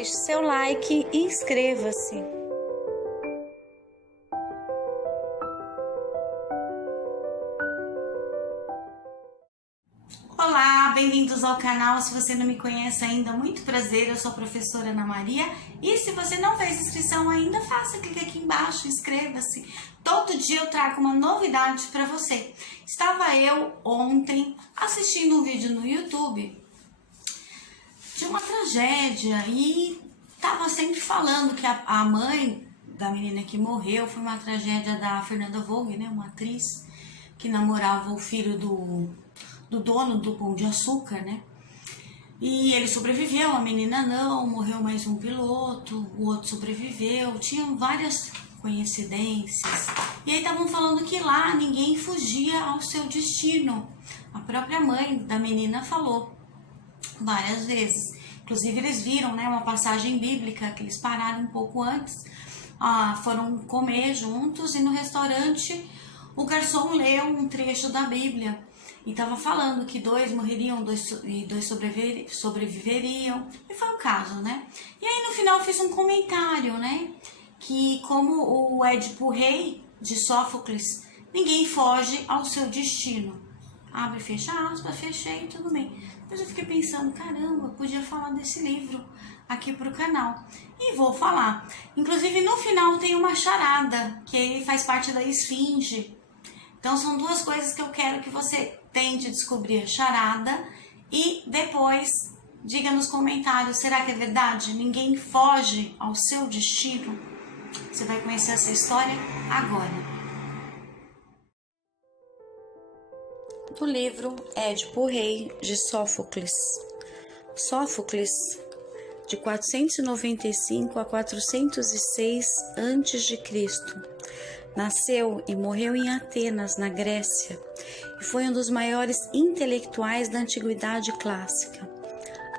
deixe seu like e inscreva-se. Olá, bem-vindos ao canal. Se você não me conhece ainda, muito prazer, eu sou a professora Ana Maria. E se você não fez inscrição ainda, faça, clique aqui embaixo, inscreva-se. Todo dia eu trago uma novidade para você. Estava eu ontem assistindo um vídeo no YouTube de uma tragédia e estava sempre falando que a mãe da menina que morreu foi uma tragédia da Fernanda Vogue, né, uma atriz que namorava o filho do dono do Pão de Açúcar, né? E ele sobreviveu, a menina não, morreu mais um piloto, o outro sobreviveu, tinham várias coincidências. E aí estavam falando que lá ninguém fugia ao seu destino. A própria mãe da menina falou várias vezes. Inclusive eles viram, né, uma passagem bíblica que eles pararam um pouco antes, foram comer juntos e no restaurante o garçom leu um trecho da Bíblia. E estava falando que 2 morreriam e 2 sobreviveriam. E foi o caso, né? E aí no final eu fiz um comentário, né? Que como o Édipo Rei de Sófocles, ninguém foge ao seu destino. Abre e fecha aspas, fechei, tudo bem. Depois eu fiquei pensando, caramba, eu podia falar desse livro aqui pro canal. E vou falar. Inclusive no final tem uma charada, que ele faz parte da esfinge. Então são duas coisas que eu quero que você tente descobrir a charada e depois diga nos comentários, será que é verdade? Ninguém foge ao seu destino? Você vai conhecer essa história agora. Do livro Édipo Rei de Sófocles. Sófocles, de 495 a 406 a.C., nasceu e morreu em Atenas, na Grécia, e foi um dos maiores intelectuais da antiguidade clássica,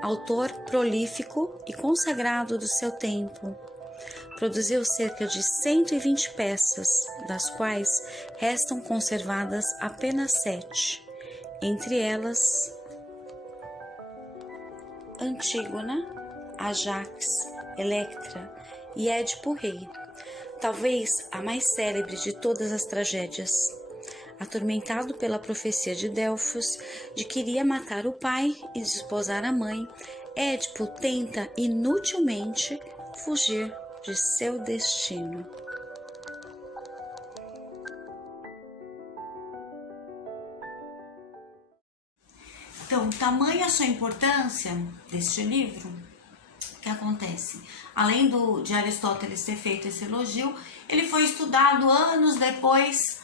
autor prolífico e consagrado do seu tempo. Produziu cerca de 120 peças, das quais restam conservadas apenas 7, entre elas Antígona, Ajax, Electra e Édipo Rei, talvez a mais célebre de todas as tragédias. Atormentado pela profecia de Delfos de que iria matar o pai e desposar a mãe, Édipo tenta inutilmente fugir de seu destino. Então, tamanha a sua importância deste livro, o que acontece? Além de Aristóteles ter feito esse elogio, ele foi estudado anos depois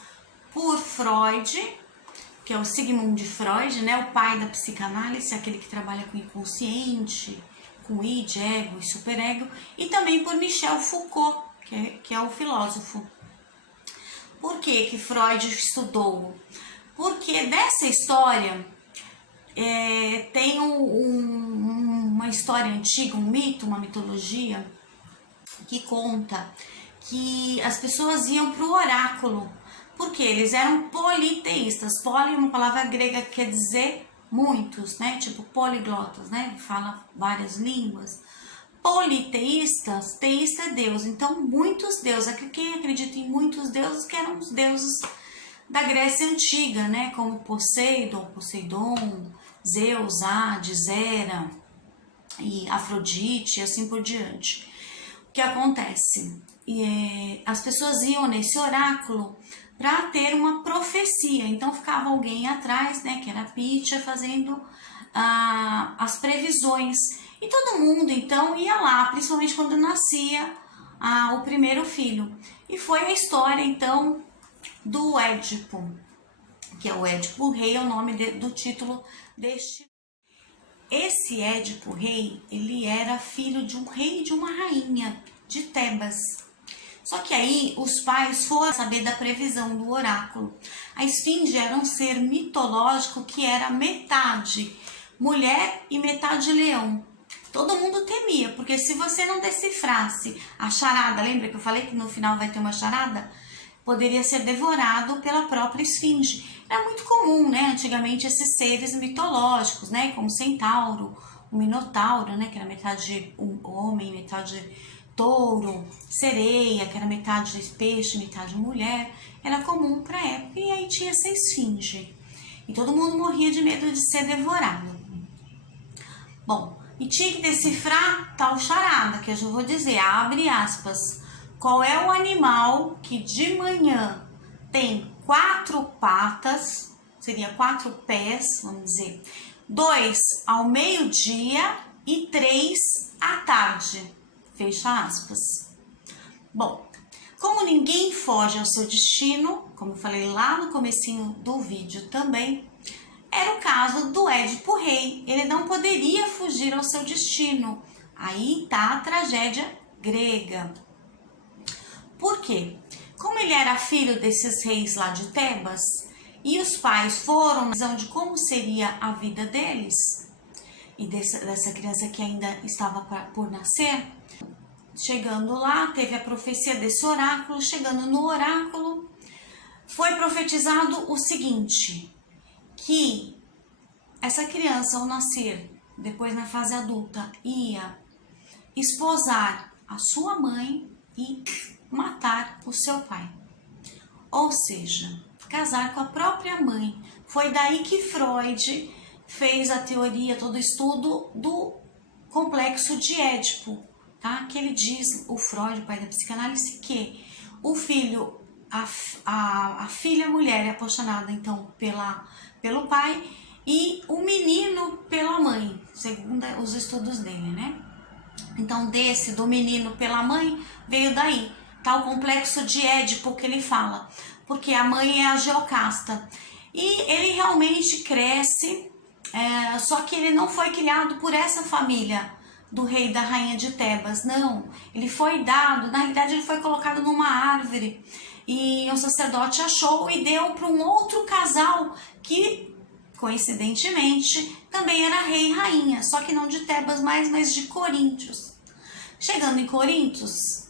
por Freud, que é o Sigmund Freud, né, o pai da psicanálise, aquele que trabalha com o inconsciente, com id, ego e superego, e também por Michel Foucault, que é o filósofo. Por que Freud estudou? Porque dessa história tem uma história antiga, um mito, uma mitologia, que conta que as pessoas iam para o oráculo, porque eles eram politeístas. Poli é uma palavra grega que quer dizer muitos, né? Tipo poliglotas, né? Fala várias línguas. Politeístas, teísta é Deus, então muitos deuses. Quem acredita em muitos deuses, que eram os deuses da Grécia Antiga, né? Como Poseidon, Zeus, Hades, Hera e Afrodite e assim por diante. O que acontece? As pessoas iam nesse oráculo para ter uma profecia, então ficava alguém atrás, né, que era Pitya, fazendo as previsões, e todo mundo então ia lá, principalmente quando nascia o primeiro filho. E foi a história então do Édipo, que é o Édipo Rei, é o nome do título deste. Esse Édipo Rei, ele era filho de um rei e de uma rainha de Tebas. Só que aí os pais foram saber da previsão do oráculo. A esfinge era um ser mitológico que era metade mulher e metade leão. Todo mundo temia, porque se você não decifrasse a charada, lembra que eu falei que no final vai ter uma charada? Poderia ser devorado pela própria esfinge. Era muito comum, né, antigamente, esses seres mitológicos, né, como Centauro, o Minotauro, né, que era metade homem, metade touro, sereia, que era metade peixe, metade mulher, era comum para a época, e aí tinha essa esfinge. E todo mundo morria de medo de ser devorado. Bom, e tinha que decifrar tal charada, que eu já vou dizer, abre aspas, qual é o animal que de manhã tem 4 patas, seria 4 pés, vamos dizer, 2 ao meio-dia e 3 à tarde, fecha aspas. Bom, como ninguém foge ao seu destino, como eu falei lá no comecinho do vídeo também, era o caso do Édipo Rei, ele não poderia fugir ao seu destino. Aí tá a tragédia grega. Por quê? Como ele era filho desses reis lá de Tebas, e os pais foram na visão de como seria a vida deles, e dessa criança que ainda estava por nascer, chegando lá, teve a profecia desse oráculo, chegando no oráculo, foi profetizado o seguinte, que essa criança ao nascer, depois na fase adulta, ia esposar a sua mãe e matar o seu pai. Ou seja, casar com a própria mãe. Foi daí que Freud fez a teoria, todo o estudo do complexo de Édipo, tá? Que ele diz, o Freud, o pai da psicanálise, que o filho, a filha mulher é apaixonada então pelo pai e o menino pela mãe, segundo os estudos dele, né? Então do menino pela mãe veio daí, tá? O complexo de Édipo que ele fala, porque a mãe é a Geocasta. E ele realmente cresce, só que ele não foi criado por essa família do rei e da rainha de Tebas, não. Ele foi dado, na realidade ele foi colocado numa árvore e o sacerdote achou e deu para um outro casal que, coincidentemente, também era rei e rainha, só que não de Tebas mais, mas de Coríntios. Chegando em Coríntios,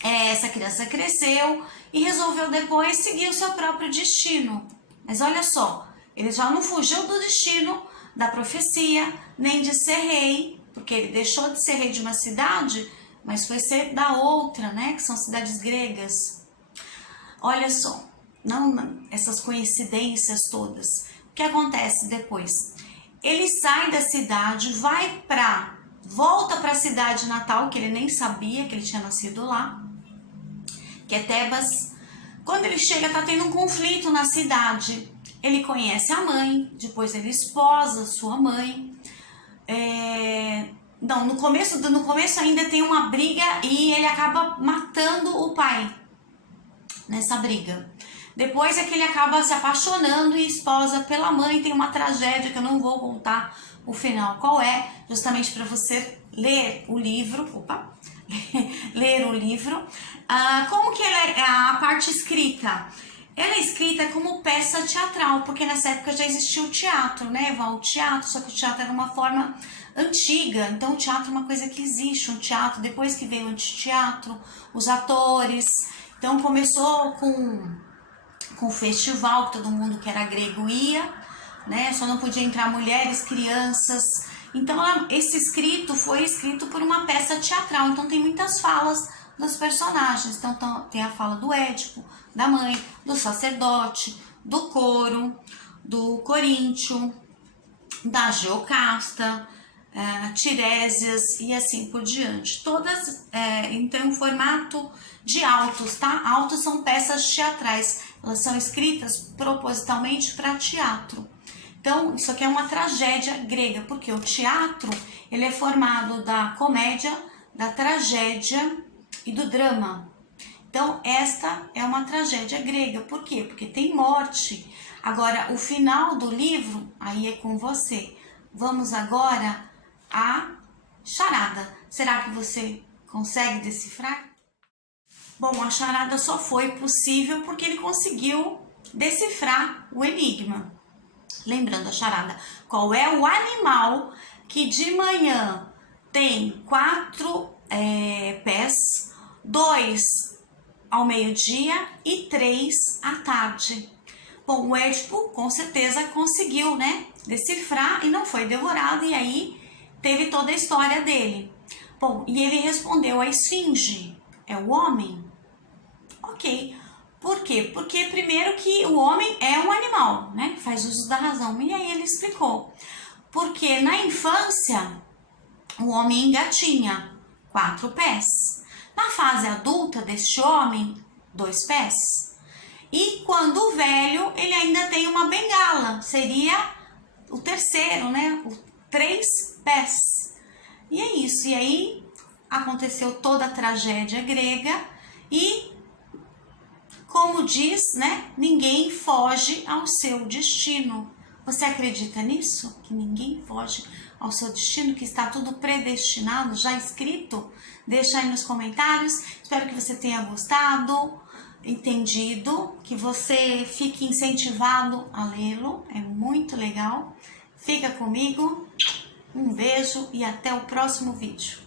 essa criança cresceu e resolveu depois seguir o seu próprio destino. Mas olha só, ele já não fugiu do destino da profecia, nem de ser rei, porque ele deixou de ser rei de uma cidade, mas foi ser da outra, né, que são cidades gregas. Olha só, essas coincidências todas. O que acontece depois? Ele sai da cidade, volta para a cidade natal, que ele nem sabia que ele tinha nascido lá, que é Tebas. Quando ele chega, tá tendo um conflito na cidade. Ele conhece a mãe, depois ele esposa sua mãe. No começo ainda tem uma briga e ele acaba matando o pai nessa briga. Depois é que ele acaba se apaixonando e esposa pela mãe. Tem uma tragédia que eu não vou contar o final qual é, justamente para você ler o livro. Ler o livro. Como que é a parte escrita? Ela é escrita como peça teatral, porque nessa época já existia o teatro, né? O teatro, só que o teatro era uma forma antiga, então o teatro é uma coisa que existe, um teatro, depois que veio o anfiteatro, os atores, então começou com o festival, que todo mundo que era grego ia, né? Só não podia entrar mulheres, crianças. Então esse escrito foi escrito por uma peça teatral, então tem muitas falas dos personagens. Então tem a fala do Édipo, da mãe, do sacerdote, do coro, do Coríntio, da Geocasta, Tirésias e assim por diante. Todas então em formato de autos, tá? Autos são peças teatrais, elas são escritas propositalmente para teatro. Então, isso aqui é uma tragédia grega, porque o teatro, ele é formado da comédia, da tragédia e do drama. Então, esta é uma tragédia grega. Por quê? Porque tem morte. Agora, o final do livro, aí é com você. Vamos agora à charada. Será que você consegue decifrar? Bom, a charada só foi possível porque ele conseguiu decifrar o enigma. Lembrando a charada, qual é o animal que de manhã tem 4 pés, 2 ao meio-dia e 3 à tarde? Bom, o Édipo com certeza conseguiu, né, decifrar e não foi devorado, e aí teve toda a história dele. Bom, e ele respondeu: a esfinge é o homem? Ok. Por quê? Porque primeiro que o homem é um animal, né? Faz uso da razão. E aí ele explicou. Porque na infância o homem engatinha 4 pés. Na fase adulta deste homem, 2 pés. E quando velho, ele ainda tem uma bengala. Seria o terceiro, né? O 3 pés. E é isso. E aí aconteceu toda a tragédia grega e, como diz, né? Ninguém foge ao seu destino. Você acredita nisso? Que ninguém foge ao seu destino, que está tudo predestinado, já escrito? Deixa aí nos comentários. Espero que você tenha gostado, entendido, que você fique incentivado a lê-lo. É muito legal. Fica comigo. Um beijo e até o próximo vídeo.